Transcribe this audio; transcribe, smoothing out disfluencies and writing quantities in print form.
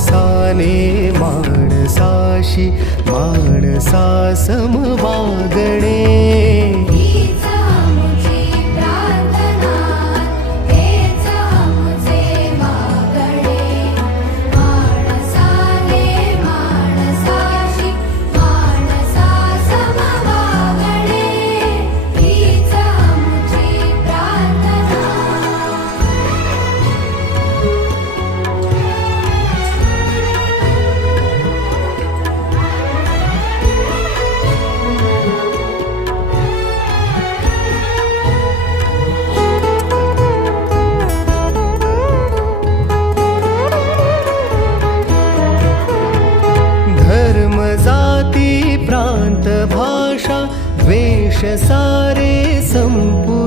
माणसाने माणसाशी माणसा सम वागणे. हीच आमची प्रार्थना, हेच आमचे मागणे. माणसाने माणसाशी माणसा सम वागणे. हीच आमची प्रार्थना. धर्म जाती प्रांत भाषा द्वेष सारे संपू